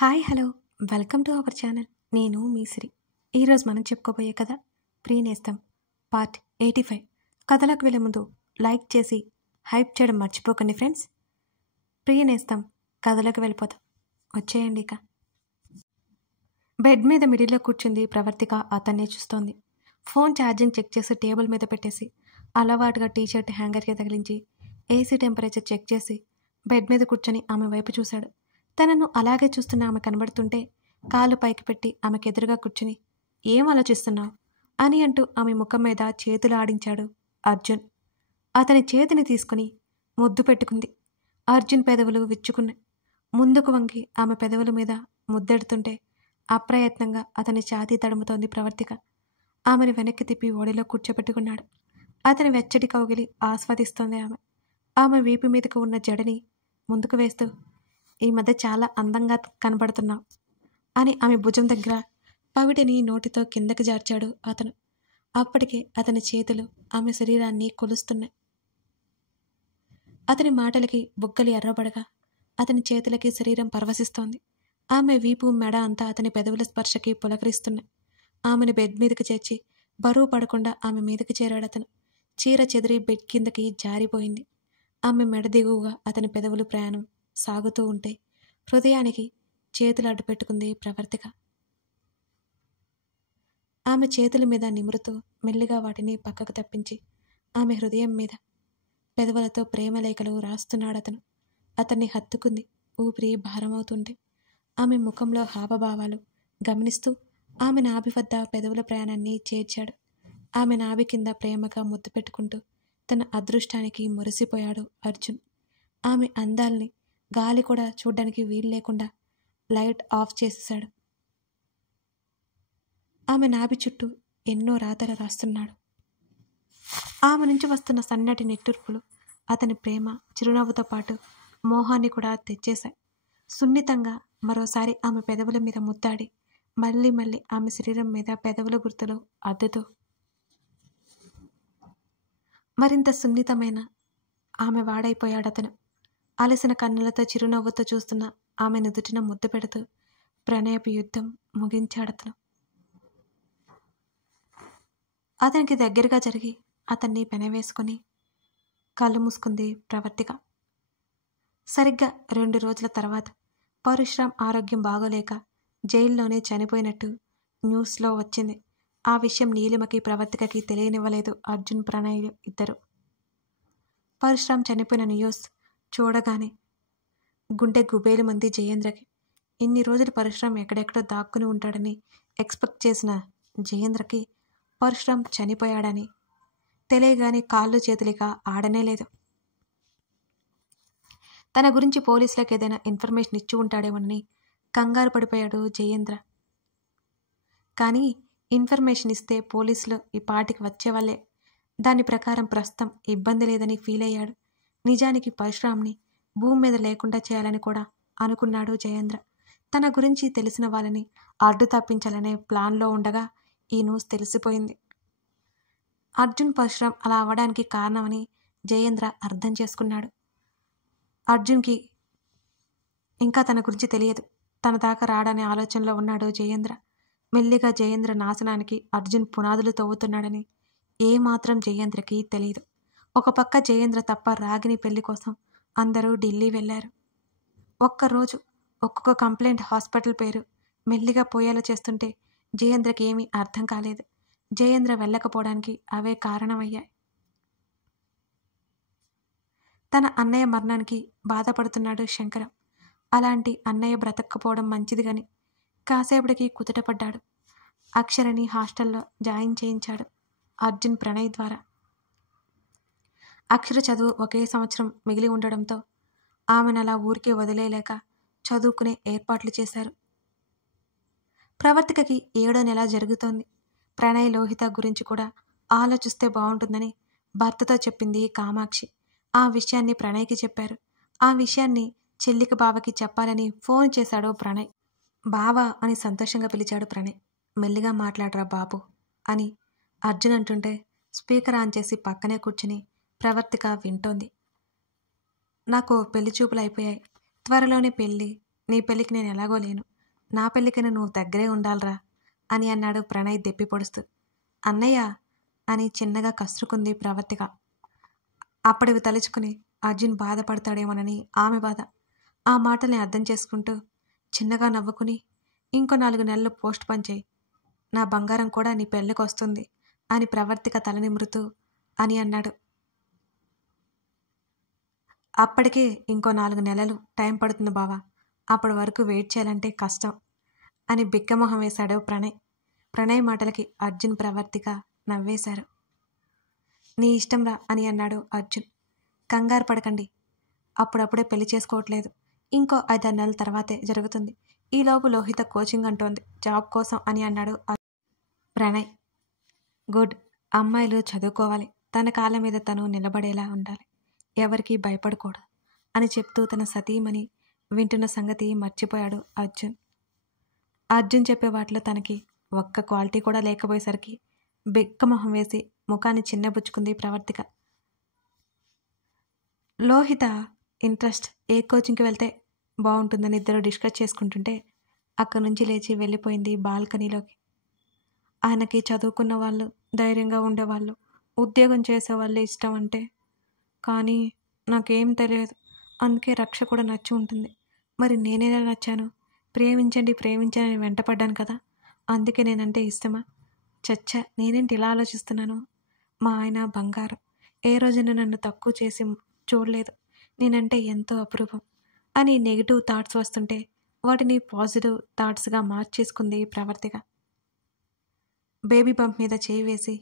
Hi hello welcome to our channel. నేను మీ సిరి. ఈరోజు మనం చెప్పుకోబోయే కథ ప్రియనేస్తం పార్ట్ 85. కథలోకి వెళ్ళే ముందు లైక్ చేసి హైప్ చేయడం మర్చిపోకండి ఫ్రెండ్స్. ప్రియనేస్తం కథలోకి వెళ్ళిపోతాం. వచ్చేయండి. ఇక బెడ్ మీద మిడిల్లో కూర్చుంది ప్రవర్తిక అతన్నే చూస్తోంది. ఫోన్ ఛార్జింగ్ చెక్ చేసి టేబుల్ మీద పెట్టేసి అలవాటుగా టీషర్ట్ హ్యాంగర్కి తగిలించి ఏసీ టెంపరేచర్ చెక్ చేసి బెడ్ మీద కూర్చొని ఆమె వైపు చూశాడు. తనను అలాగే చూస్తున్న ఆమె కనబడుతుంటే కాలు పైకి పెట్టి ఆమెకు ఎదురుగా కూర్చుని ఏం ఆలోచిస్తున్నావు అని అంటూ ఆమె ముఖం మీద చేతులు ఆడించాడు అర్జున్. అతని చేతిని తీసుకుని ముద్దు పెట్టుకుంది. అర్జున్ పెదవులు విచ్చుకున్నాయి. ముందుకు వంగి ఆమె పెదవుల మీద ముద్దెడుతుంటే అప్రయత్నంగా అతని ఛాతీ తడుముతోంది ప్రవర్తిక. ఆమెను వెనక్కి తిప్పి ఓడిలో కూర్చోబెట్టుకున్నాడు. అతని వెచ్చటి కౌగిలి ఆస్వాదిస్తోంది ఆమె. ఆమె వీపు మీదకు ఉన్న జడని ముందుకు వేస్తూ ఈ మధ్య చాలా అందంగా కనబడుతున్నావు అని ఆమె భుజం దగ్గర పవిటిని నోటితో కిందకి జార్చాడు అతను. అప్పటికే అతని చేతులు ఆమె శరీరాన్ని కొలుస్తున్నాయి. అతని మాటలకి బుగ్గలు ఎర్రబడగా అతని చేతులకి శరీరం పరవశిస్తోంది. ఆమె వీపు మెడ అంతా అతని పెదవుల స్పర్శకి పులకరిస్తున్నాయి. ఆమెను బెడ్ మీదకి చేర్చి బరువు పడకుండా ఆమె మీదకి చేరాడు అతను. చీర చెదిరి బెడ్ కిందకి జారిపోయింది. ఆమె మెడ దిగువగా అతని పెదవులు ప్రయాణం సాగుతూ ఉంటే హృదయానికి చేతులు అడ్డు పెట్టుకుంది ప్రవర్తిక. ఆమె చేతుల మీద నిమురుతూ మెల్లిగా వాటిని పక్కకు తప్పించి ఆమె హృదయం మీద పెదవులతో ప్రేమలేఖలు రాస్తున్నాడతను. అతన్ని హత్తుకుంది. ఊపిరి భారమవుతుంటే ఆమె ముఖంలో హావభావాలు గమనిస్తూ ఆమె నాభి వద్ద పెదవుల ప్రయాణాన్ని చేర్చాడు. ఆమె నాభి కింద ప్రేమగా ముద్దు పెట్టుకుంటూ తన అదృష్టానికి మురిసిపోయాడు అర్జున్. ఆమె అందాల్ని గాలి కూడా చూడ్డానికి వీలు లేకుండా లైట్ ఆఫ్ చేసేశాడు. ఆమె నాభి చుట్టూ ఎన్నో రాతలు రాస్తున్నాడు. ఆమె నుంచి వస్తున్న సన్నటి నిట్టూర్పులు అతని ప్రేమ చిరునవ్వుతో పాటు మోహాన్ని కూడా తెచ్చేశాయి. సున్నితంగా మరోసారి ఆమె పెదవుల మీద ముద్దాడి మళ్ళీ మళ్ళీ ఆమె శరీరం మీద పెదవుల గుర్తులు అద్దుతూ మరింత సున్నితమైన ఆమె వాడైపోయాడతను. అలసిన కన్నులతో చిరునవ్వుతో చూస్తున్న ఆమె నుదుటిన ముద్దు పెడుతూ ప్రణయపు యుద్ధం ముగించాడతను. అతనికి దగ్గరగా జరిగి అతన్ని పెనవేసుకుని కళ్ళు మూసుకుంది ప్రవర్తిక. సరిగ్గా 2 రోజుల తర్వాత పరశురాం ఆరోగ్యం బాగోలేక జైల్లోనే చనిపోయినట్టు న్యూస్లో వచ్చింది. ఆ విషయం నీలిమకి ప్రవర్తికకి తెలియనివ్వలేదు అర్జున్ ప్రణయ్ ఇద్దరు. పరశురాం చనిపోయిన న్యూస్ చూడగానే గుండె గుబేలు మంది జయేంద్రకి. ఇన్ని రోజులు పరశురాం ఎక్కడెక్కడో దాక్కుని ఉంటాడని ఎక్స్పెక్ట్ చేసిన జయేంద్రకి పరశురాం చనిపోయాడని తెలియగానే కాళ్ళు చేతులిగా ఆడనే లేదు. తన గురించి పోలీసులకు ఏదైనా ఇన్ఫర్మేషన్ ఇచ్చి ఉంటాడేమోనని కంగారు పడిపోయాడు జయేంద్ర. కానీ ఇన్ఫర్మేషన్ ఇస్తే పోలీసులు ఈ పాటికి వచ్చేవాళ్ళే. దాని ప్రకారం ప్రస్తుతం ఇబ్బంది లేదని ఫీల్ అయ్యాడు. నిజానికి పరశురాంని భూమి మీద లేకుండా చేయాలని కూడా అనుకున్నాడు జయేంద్ర. తన గురించి తెలిసిన వాళ్ళని అడ్డు తప్పించాలనే ప్లాన్లో ఉండగా ఈ న్యూస్ తెలిసిపోయింది. అర్జున్ పరశురాం అలా అవ్వడానికి కారణమని జయేంద్ర అర్థం చేసుకున్నాడు. అర్జున్కి ఇంకా తన గురించి తెలియదు. తన దాకా రాడనే ఆలోచనలో ఉన్నాడు జయేంద్ర. మెల్లిగా జయేంద్ర నాశనానికి అర్జున్ పునాదులు తవ్వుతున్నాడని ఏమాత్రం జయేంద్రకి తెలియదు. ఒక పక్క జయేంద్ర తప్ప రాగిని పెళ్లి కోసం అందరూ ఢిల్లీ వెళ్లారు. ఒక్కరోజు ఒక్కొక్క కంప్లైంట్ హాస్పిటల్ పేరు మెల్లిగా పోయేలా చేస్తుంటే జయేంద్రకి ఏమీ అర్థం కాలేదు. జయేంద్ర వెళ్ళకపోవడానికి అవే కారణమయ్యాయి. తన అన్నయ్య మరణానికి బాధపడుతున్నాడు శంకరం. అలాంటి అన్నయ్య బ్రతక్కపోవడం మంచిది గాని కాసేపటికి కుదుటపడ్డాడు. అక్షరని హాస్టల్లో జాయిన్ చేయించాడు అర్జున్ ప్రణయ్ ద్వారా. అక్షర చదువు ఒకే సంవత్సరం మిగిలి ఉండడంతో ఆమెను అలా ఊరికే వదిలేయలేక చదువుకునే ఏర్పాట్లు చేశారు. ప్రవర్తికకి 7వ నెల జరుగుతోంది. ప్రణయ్ లోహిత గురించి కూడా ఆలోచిస్తే బాగుంటుందని భర్తతో చెప్పింది కామాక్షి. ఆ విషయాన్ని ప్రణయ్కి చెప్పారు. ఆ విషయాన్ని చెల్లికి బావకి చెప్పాలని ఫోన్ చేశాడు ప్రణయ్. బావా అని సంతోషంగా పిలిచాడు ప్రణయ్. మెల్లిగా మాట్లాడరా బాబు అని అర్జున్ అంటుంటే స్పీకర్ ఆన్ చేసి పక్కనే కూర్చుని ప్రవర్తిక వింటోంది. నాకు పెళ్లి చూపులు అయిపోయాయి. త్వరలోనే పెళ్ళి. నీ పెళ్ళికి నేను ఎలాగో లేను. నా పెళ్ళికైనా నువ్వు దగ్గరే ఉండాలిరా అని అన్నాడు ప్రణయ్ దెప్పి పొడుస్తూ. అన్నయ్య అని చిన్నగా కసురుకుంది ప్రవర్తిక. అప్పటివి తలుచుకుని అర్జున్ బాధపడతాడేమోనని ఆమె బాధ. ఆ మాటల్ని అర్థం చేసుకుంటూ చిన్నగా నవ్వుకుని, ఇంకో 4 నెలలు పోస్ట్ పని చేయి, నా బంగారం కూడా నీ పెళ్ళికి వస్తుంది అని ప్రవర్తిక తల నిమురుతూ అని అన్నాడు. అప్పటికే ఇంకో 4 నెలలు టైం పడుతుంది బావా, అప్పటి వరకు వెయిట్ చేయాలంటే కష్టం అని బిక్కమొహం వేశాడు ప్రణయ్. ప్రణయ్ మాటలకి అర్జున్ ప్రవర్తిక నవ్వేశారు. నీ ఇష్టంరా అని అన్నాడు అర్జున్. కంగారు పడకండి, అప్పుడప్పుడే పెళ్లి చేసుకోవట్లేదు, ఇంకో 5-6 నెలల తర్వాతే జరుగుతుంది. ఈలోపు లోహిత కోచింగ్ అంటోంది జాబ్ కోసం అని అన్నాడు ప్రణయ్. గుడ్, అమ్మాయిలు చదువుకోవాలి, తన కాళ్ళ మీద తను నిలబడేలా ఉండాలి, ఎవరికీ భయపడకూడదు అని చెప్తూ తన సతీమణి వింటున్న సంగతి మర్చిపోయాడు అర్జున్. అర్జున్ చెప్పే వాటిలో తనకి ఒక్క క్వాలిటీ కూడా లేకపోయేసరికి బిక్కమొహం వేసి ముఖాన్ని చిన్నబుచ్చుకుంది ప్రవర్తిక. లోహిత ఇంట్రెస్ట్ ఏ కోచింగ్కి వెళ్తే బాగుంటుందని ఇద్దరు డిస్కస్ చేసుకుంటుంటే అక్కడి నుంచి లేచి వెళ్ళిపోయింది బాల్కనీలోకి. ఆయనకి చదువుకున్న వాళ్ళు, ధైర్యంగా ఉండేవాళ్ళు, ఉద్యోగం చేసేవాళ్ళే ఇష్టం అంటే, కానీ నాకేం తెలియదు, అందుకే రక్ష కూడా నచ్చి ఉంటుంది. మరి నేనేలా నచ్చాను? ప్రేమించండి ప్రేమించండి అని వెంటపడ్డాను కదా, అందుకే నేనంటే ఇష్టమా? చచ్చా, నేనేంటి ఇలా ఆలోచిస్తున్నాను? మా ఆయన బంగారం, ఏ రోజున నన్ను తక్కువ చేసి చూడలేదు, నేనంటే ఎంతో అపురూపం అని నెగిటివ్ థాట్స్ వస్తుంటే వాటిని పాజిటివ్ థాట్స్గా మార్చేసుకుంది ప్రవర్తిక. బేబీ బంప్ మీద చేయి వేసి,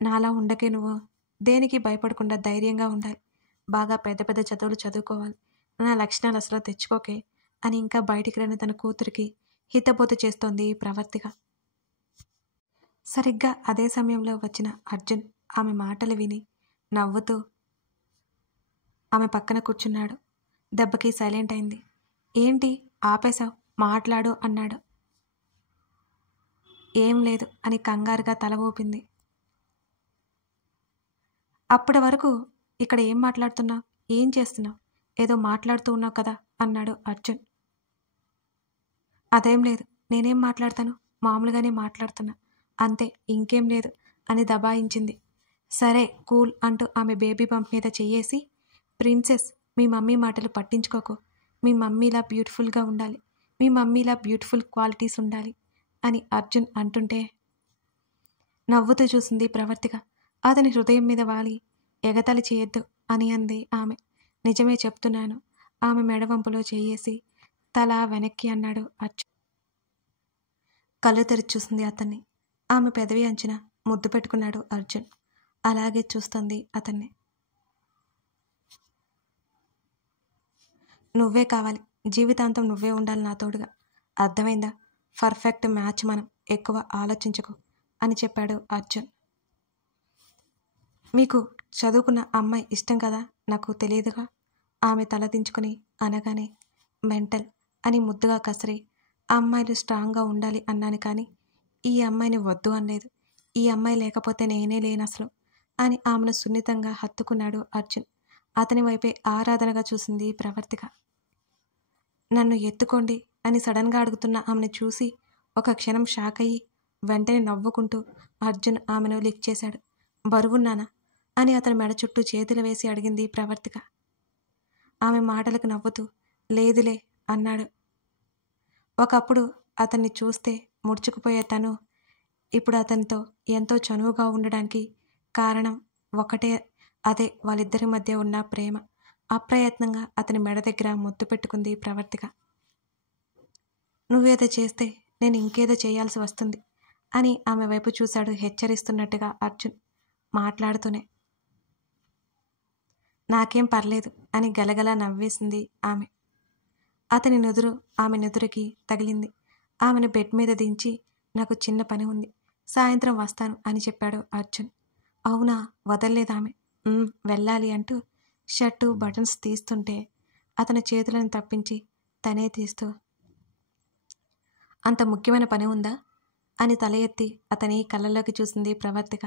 నాలా ఉండకే నువ్వు, దేనికి భయపడకుండా ధైర్యంగా ఉండాలి, బాగా పెద్ద పెద్ద చదువులు చదువుకోవాలి, నా లక్షణాలు అసలు తెచ్చుకోకే అని ఇంకా బయటికి రాని తన కూతురికి హితబోధ చేస్తోంది ప్రవర్తిక. సరిగ్గా అదే సమయంలో వచ్చిన అర్జున్ ఆమె మాటలు విని నవ్వుతూ ఆమె పక్కన కూర్చున్నాడు. దెబ్బకి సైలెంట్ అయింది. ఏంటి ఆపేశావు, మాట్లాడు అన్నాడు. ఏం లేదు అని కంగారుగా తల ఊపింది. అప్పటి వరకు ఇక్కడ ఏం మాట్లాడుతున్నావు, ఏం చేస్తున్నావు, ఏదో మాట్లాడుతూ ఉన్నావు కదా అన్నాడు అర్జున్. అదేం లేదు, నేనేం మాట్లాడతాను, మామూలుగానే మాట్లాడుతున్నా అంతే, ఇంకేం లేదు అని దబాయించింది. సరే కూల్ అంటూ ఆమె బేబీ బంప్ మీద చెయ్యేసి, ప్రిన్సెస్ మీ మమ్మీ మాటలు పట్టించుకోకు, మీ మమ్మీలా బ్యూటిఫుల్గా ఉండాలి, మీ మమ్మీలా బ్యూటిఫుల్ క్వాలిటీస్ ఉండాలి అని అర్జున్ అంటుంటే నవ్వుతూ చూసింది ప్రవర్తిక. అతని హృదయం మీద వాలి, ఎగతాళి చేయొద్దు అని అంది ఆమె. నిజమే చెప్తున్నాను. ఆమె మెడవంపులో చెయ్యేసి తల వెనక్కి అన్నాడు అర్జున్. కళ్ళు తెరిచి చూసింది అతన్ని. ఆమె పెదవి అంచున ముద్దు పెట్టుకున్నాడు అర్జున్. అలాగే చూస్తుంది అతన్ని. నువ్వే కావాలి, జీవితాంతం నువ్వే ఉండాలి నా తోడుగా, అర్థమైందా? పర్ఫెక్ట్ మ్యాచ్, మనం ఎక్కువ ఆలోచించకు అని చెప్పాడు అర్జున్. మీకు చదువుకున్న అమ్మాయి ఇష్టం కదా, నాకు తెలియదుగా ఆమె తలదించుకుని అనగానే మెంటల్ అని ముద్దుగా కసిరి, అమ్మాయిలు స్ట్రాంగ్గా ఉండాలి అన్నాను కానీ ఈ అమ్మాయిని వద్దు అనలేదు, ఈ అమ్మాయి లేకపోతే నేనే లేను అసలు అని ఆమెను సున్నితంగా హత్తుకున్నాడు అర్జున్. అతని వైపే ఆరాధనగా చూసింది ప్రవర్తిక. నన్ను ఎత్తుకోండి అని సడన్గా అడుగుతున్న ఆమెను చూసి ఒక క్షణం షాక్ అయ్యి వెంటనే నవ్వుకుంటూ అర్జున్ ఆమెను లిఫ్ట్ చేశాడు. బరువున్నానా అని అతని మెడ చుట్టూ చేతులు వేసి అడిగింది ప్రవర్తిక. ఆమె మాటలకు నవ్వుతూ లేదులే అన్నాడు. ఒకప్పుడు అతన్ని చూస్తే ముడుచుకుపోయే తను ఇప్పుడు అతనితో ఎంతో చనువుగా ఉండడానికి కారణం ఒకటే, అదే వాళ్ళిద్దరి మధ్య ఉన్న ప్రేమ. అప్రయత్నంగా అతని మెడ దగ్గర ముద్దు పెట్టుకుంది ప్రవర్తిక. నువ్వేదో చేస్తే నేను ఇంకేదో చేయాల్సి వస్తుంది అని ఆమె వైపు చూశాడు హెచ్చరిస్తున్నట్టుగా అర్జున్ మాట్లాడుతూనే. నాకేం పర్లేదు అని గలగలా నవ్వేసింది ఆమె. అతని నుదురు ఆమె నుదురుకి తగిలింది. ఆమెను బెడ్ మీద దించి నాకు చిన్న పని ఉంది, సాయంత్రం వస్తాను అని చెప్పాడు అర్జున్. అవునా, వదల్లేదామె. వెళ్ళాలి అంటూ షర్టు బటన్స్ తీస్తుంటే అతని చేతులను తప్పించి తనే తీస్తూ, అంత ముఖ్యమైన పని ఉందా అని తల ఎత్తి అతని కళ్ళలోకి చూసింది ప్రవర్తిక.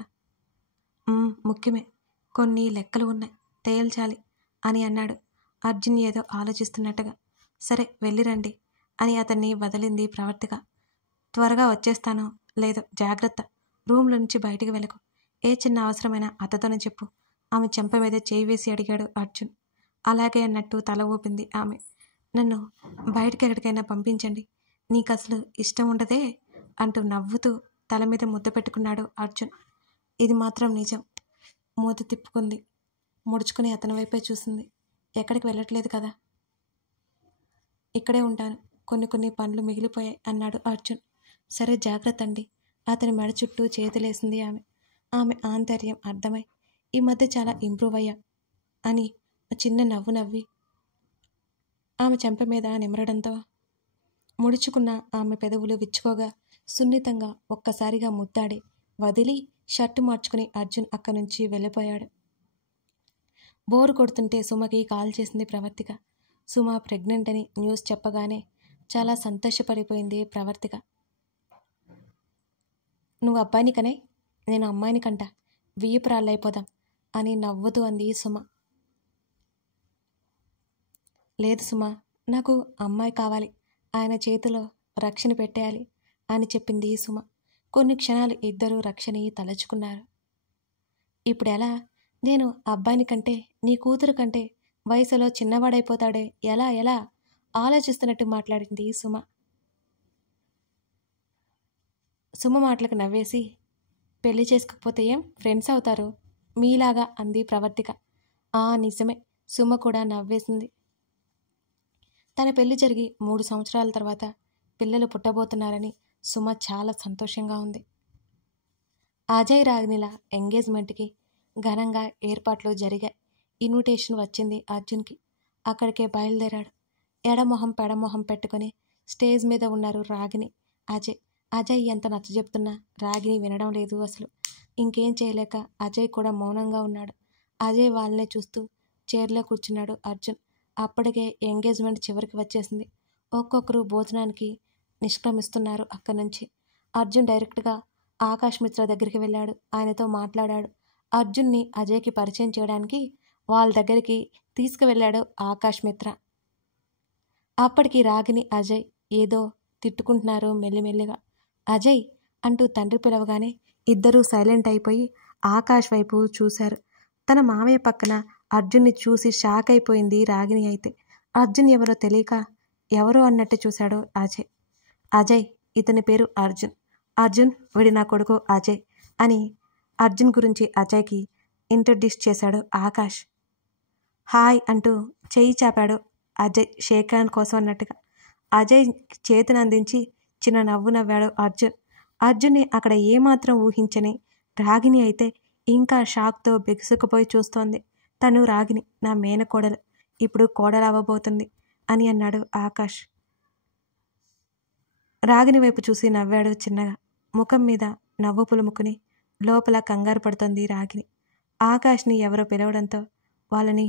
ముఖ్యమే, కొన్ని లెక్కలు ఉన్నాయి, తేల్చాలి అని అన్నాడు అర్జున్ ఏదో ఆలోచిస్తున్నట్టుగా. సరే వెళ్ళిరండి అని అతన్ని వదిలింది ప్రవర్తిక. త్వరగా వచ్చేస్తాను. లేదు జాగ్రత్త. రూమ్లో నుంచి బయటికి వెళ్ళకు. ఏ చిన్న అవసరమైనా అత్తతోనే చెప్పు. ఆమె చెంప మీద చేయి వేసి అడిగాడు అర్జున్. అలాగే అన్నట్టు తల ఊపింది ఆమె. నన్ను బయటికి ఎక్కడికైనా పంపించండి. నీకు అసలు ఇష్టం ఉండదే అంటూ నవ్వుతూ తల మీద ముద్ద పెట్టుకున్నాడు అర్జున్. ఇది మాత్రం నిజం. మూత తిప్పుకుంది. ముడుచుకుని అతని వైపే చూసింది. ఎక్కడికి వెళ్ళట్లేదు కదా. ఇక్కడే ఉంటాను. కొన్ని పనులు మిగిలిపోయాయి అన్నాడు అర్జున్. సరే జాగ్రత్త అండి. అతని మెడ చుట్టూ చేతులేసింది ఆమె. ఆమె ఆంతర్యం అర్థమై ఈ మధ్య చాలా ఇంప్రూవ్ అయ్యా అని చిన్న నవ్వు నవ్వి ఆమె చెంప మీద నిమరడంతో ముడుచుకున్న ఆమె పెదవులు విచ్చుకోగా సున్నితంగా ఒక్కసారిగా ముద్దాడి వదిలి షర్టు మార్చుకుని అర్జున్ అక్కడి నుంచి వెళ్ళిపోయాడు. బోరు కొడుతుంటే సుమకి కాల్ చేసింది ప్రవర్తిక. సుమ ప్రెగ్నెంట్ అని న్యూస్ చెప్పగానే చాలా సంతోషపడిపోయింది ప్రవర్తిక. నువ్వు అబ్బాయిని కనే, నేను అమ్మాయిని కంట, వియ్యపురాళ్ళైపోదాం అని నవ్వుతూ అంది సుమ. లేదు సుమ, నాకు అమ్మాయి కావాలి. ఆయన చేతిలో రక్షణ పెట్టేయాలి అని చెప్పింది సుమ. కొన్ని క్షణాలు ఇద్దరూ రక్షని తలచుకున్నారు. ఇప్పుడు ఎలా? నేను అబ్బాయిని కంటే నీ కూతురు కంటే వయసులో చిన్నవాడైపోతాడే, ఎలా ఎలా ఆలోచిస్తున్నట్టు మాట్లాడింది సుమ. సుమ మాటలకు నవ్వేసి, పెళ్లి చేసుకోకపోతే ఏం, ఫ్రెండ్స్ అవుతారు మీలాగా అంది ప్రవర్తిక. నిజమే. సుమ కూడా నవ్వేసింది. తన పెళ్లి జరిగి 3 సంవత్సరాల తర్వాత పిల్లలు పుట్టబోతున్నారని సుమ చాలా సంతోషంగా ఉంది. అజయ్ రాగినిల ఎంగేజ్మెంట్కి ఘనంగా ఏర్పాట్లు జరిగాయి. ఇన్విటేషన్ వచ్చింది అర్జున్కి. అక్కడికే బయలుదేరాడు. ఎడమొహం పెడమొహం పెట్టుకుని స్టేజ్ మీద ఉన్నారు రాగిని, అజయ్. అజయ్ ఎంత నచ్చజెప్తున్నా రాగిని వినడం లేదు అసలు. ఇంకేం చేయలేక అజయ్ కూడా మౌనంగా ఉన్నాడు. అజయ్ వాళ్ళనే చూస్తూ చైర్లో కూర్చున్నాడు అర్జున్. అప్పటికే ఎంగేజ్మెంట్ చివరికి వచ్చేసింది. ఒక్కొక్కరు భోజనానికి నిష్క్రమిస్తున్నారు అక్కడి నుంచి. అర్జున్ డైరెక్ట్గా ఆకాష్ మిత్ర దగ్గరికి వెళ్ళాడు. ఆయనతో మాట్లాడాడు. అర్జున్ని అజయ్కి పరిచయం చేయడానికి వాళ్ళ దగ్గరికి తీసుకువెళ్ళాడు ఆకాష్ మిత్ర. అప్పటికి రాగిని అజయ్ ఏదో తిట్టుకుంటున్నారు మెల్లిమెల్లిగా. అజయ్ అంటూ తండ్రి పిలవగానే ఇద్దరూ సైలెంట్ అయిపోయి ఆకాష్ వైపు చూశారు. తన మామయ్య పక్కన అర్జున్ని చూసి షాక్ అయిపోయింది రాగిని. అయితే అర్జున్ ఎవరో తెలియక ఎవరో అన్నట్టు చూశాడు అజయ్. అజయ్, ఇతని పేరు అర్జున్. అర్జున్, వీడి నా కొడుకు అజయ్ అని అర్జున్ గురించి అజయ్కి ఇంట్రడ్యూస్ చేశాడు ఆకాష్. హాయ్ అంటూ చెయ్యి చాపాడు అజయ్ షేక్ హ్యాండ్ కోసం అన్నట్టుగా. అజయ్ చేతిని అందించి చిన్న నవ్వు నవ్వాడు అర్జున్. అర్జున్ని అక్కడ ఏమాత్రం ఊహించని రాగిని అయితే ఇంకా షాక్తో బిగుసుకుపోయి చూస్తోంది. తను రాగిని, నా మేనకోడలు, ఇప్పుడు కోడలవ్వబోతుంది అని అన్నాడు ఆకాష్. రాగిని వైపు చూసి నవ్వాడు చిన్నగా. ముఖం మీద నవ్వు పులుముకుని లోపల కంగారు పడుతోంది రాగిని. ఆకాష్ని ఎవరో పిలవడంతో వాళ్ళని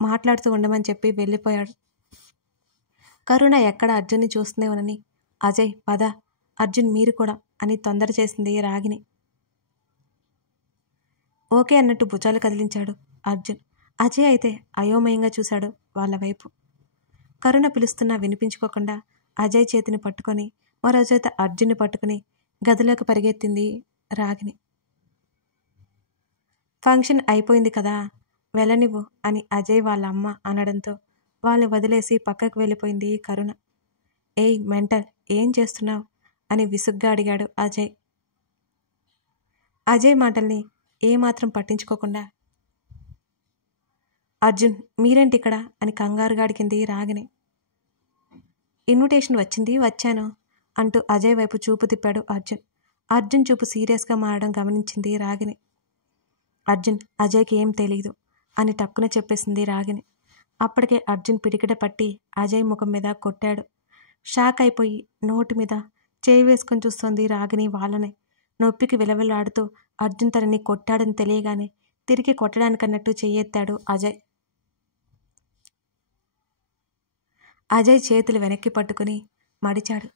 మాట్లాడుతూ ఉండమని చెప్పి వెళ్ళిపోయాడు. కరుణ ఎక్కడ అర్జున్ని చూస్తుందేమోనని, అజయ్ పద, అర్జున్ మీరు కూడా అని తొందర చేసింది రాగిని. ఓకే అన్నట్టు భుజాలు కదిలించాడు అర్జున్. అజయ్ అయితే అయోమయంగా చూశాడు వాళ్ళ వైపు. కరుణ పిలుస్తున్నా వినిపించుకోకుండా అజయ్ చేతిని పట్టుకొని మరో చేత అర్జున్ని పట్టుకుని గదిలోకి పరిగెత్తింది రాగిని. ఫంక్షన్ అయిపోయింది కదా, వెళ్ళనివ్వు అని అజయ్ వాళ్ళ అమ్మ అనడంతో వాళ్ళని వదిలేసి పక్కకు వెళ్ళిపోయింది కరుణ. ఏయ్ మెంటల్, ఏం చేస్తున్నావు అని విసుగ్గా అడిగాడు అజయ్. అజయ్ మాటల్ని ఏమాత్రం పట్టించుకోకుండా అర్జున్ మీరేంటి ఇక్కడ అని కంగారుగా అడిగింది రాగిని. ఇన్విటేషన్ వచ్చింది, వచ్చాను అంటూ అజయ్ వైపు చూపు తిప్పాడు అర్జున్. అర్జున్ చూపు సీరియస్గా మారడం గమనించింది రాగిని. అర్జున్, అజయ్కి ఏం తెలీదు అని టక్కున చెప్పేసింది రాగిని. అప్పటికే అర్జున్ పిడికిట పట్టి అజయ్ ముఖం మీద కొట్టాడు. షాక్ అయిపోయి నోటి మీద చేయి వేసుకొని చూస్తోంది రాగిని వాళ్ళనే. నొప్పికి విలవిలాడుతూ అర్జున్ తనని కొట్టాడని తెలియగానే తిరిగి కొట్టడానికన్నట్టు చెయ్యెత్తాడు అజయ్. అజయ్ చేతులు వెనక్కి పట్టుకుని మడిచాడు.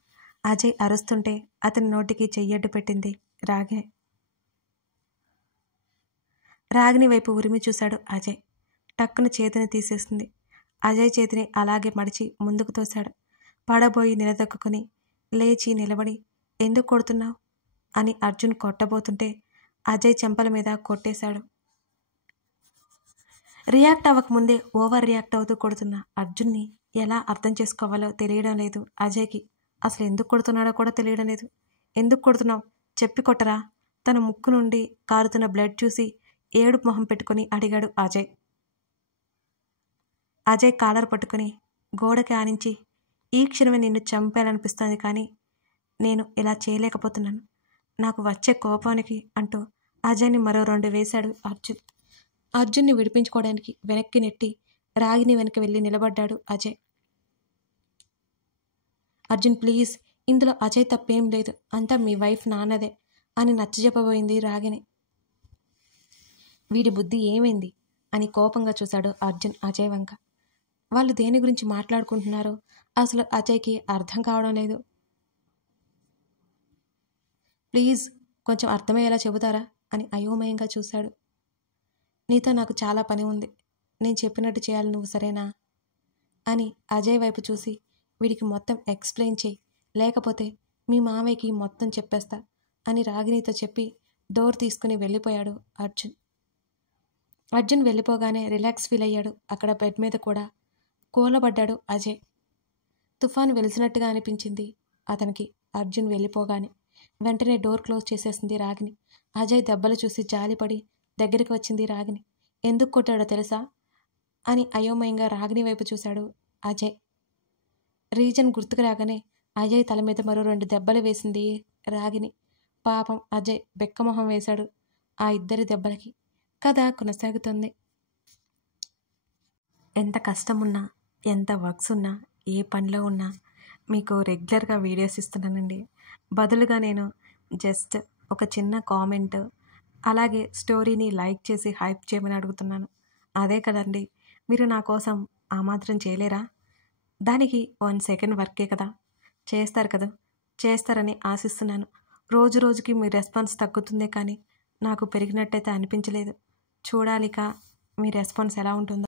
అజయ్ అరుస్తుంటే అతని నోటికి చెయ్యడ్డు పెట్టింది రాగిని. రాగిని వైపు ఉరిమి చూశాడు అజయ్. టక్కున చేతిని తీసేసింది. అజయ్ చేతిని అలాగే మడిచి ముందుకు తోశాడు. పడబోయి నిలదొక్కుని లేచి నిలబడి ఎందుకు కొడుతున్నావు అని అర్జున్ కొట్టబోతుంటే అజయ్ చెంపల మీద కొట్టేశాడు. రియాక్ట్ అవ్వకముందే ఓవర్ రియాక్ట్ అవుతూ కొడుతున్న అర్జున్ని ఎలా అర్థం చేసుకోవాలో తెలియడం లేదు అజయ్కి. అసలు ఎందుకు కొడుతున్నాడో కూడా తెలియడం లేదు. ఎందుకు కొడుతున్నావు చెప్పి కొట్టరా, తన ముక్కు నుండి కారుతున్న బ్లడ్ చూసి ఏడుపు మొహం పెట్టుకుని అడిగాడు అజయ్. అజయ్ కాలర్ పట్టుకుని గోడకి ఆనించి ఈ క్షణమే నిన్ను చంపేయాలనిపిస్తుంది, కానీ నేను ఇలా చేయలేకపోతున్నాను, నాకు వచ్చే కోపానికి అంటూ అజయ్ని మరో 2 వేశాడు అర్జున్. అర్జున్ని విడిపించుకోవడానికి వెనక్కి నెట్టి రాగిని వెనక్కి వెళ్ళి నిలబడ్డాడు అజయ్. అర్జున్ ప్లీజ్, ఇందులో అజయ్ తప్పేం లేదు, అంతా మీ వైఫ్ నాన్నదే అని నచ్చజెప్పబోయింది రాగిని. వీడి బుద్ధి ఏమైంది అని కోపంగా చూశాడు అర్జున్ అజయ్ వంక. వాళ్ళు దేని గురించి మాట్లాడుకుంటున్నారో అసలు అజయ్కి అర్థం కావడం లేదు. ప్లీజ్ కొంచెం అర్థమయ్యేలా చెబుతారా అని అయోమయంగా చూశాడు. నీతో నాకు చాలా పని ఉంది, నేను చెప్పినట్టు చేయాలి, నువ్వు సరేనా అని అజయ్ వైపు చూసి వీడికి మొత్తం ఎక్స్ప్లెయిన్ చేయి, లేకపోతే మీ మామయ్యకి మొత్తం చెప్పేస్తా అని రాగినితో చెప్పి డోర్ తీసుకుని వెళ్ళిపోయాడు అర్జున్. అర్జున్ వెళ్ళిపోగానే రిలాక్స్ ఫీల్ అయ్యాడు. అక్కడ బెడ్ మీద కూడా కూలబడ్డాడు అజయ్. తుఫాను వెలిసినట్టుగా అనిపించింది అతనికి. అర్జున్ వెళ్ళిపోగానే వెంటనే డోర్ క్లోజ్ చేసేసింది రాగిని. అజయ్ దెబ్బలు చూసి జాలిపడి దగ్గరికి వచ్చింది రాగిని. ఎందుకు కొట్టాడో తెలుసా అని అయోమయంగా రాగిని వైపు చూశాడు అజయ్. రీజన్ గుర్తుకు రాగానే అజయ్ తల మీద మరో 2 దెబ్బలు వేసింది రాగిని. పాపం అజయ్ బెక్కమొహం వేశాడు ఆ 2 దెబ్బలకి. కథ కొనసాగుతుంది. ఎంత కష్టమున్నా, ఎంత వర్క్స్ ఉన్నా, ఏ పనిలో ఉన్నా మీకు రెగ్యులర్గా వీడియోస్ ఇస్తున్నానండి. బదులుగా నేను జస్ట్ ఒక చిన్న కామెంట్, అలాగే స్టోరీని లైక్ చేసి హైప్ చేయమని అడుగుతున్నాను. అదే కదండి, మీరు నా కోసం ఆ మాత్రం చేయలేరా? దానికి 1 సెకండ్ వర్కే కదా, చేస్తారు కదా, చేస్తారని ఆశిస్తున్నాను. రోజు రోజుకి మీ రెస్పాన్స్ తగ్గుతుందే కానీ నాకు పెరిగినట్టయితే అనిపించలేదు. చూడాలిక మీ రెస్పాన్స్ ఎలా ఉంటుందో.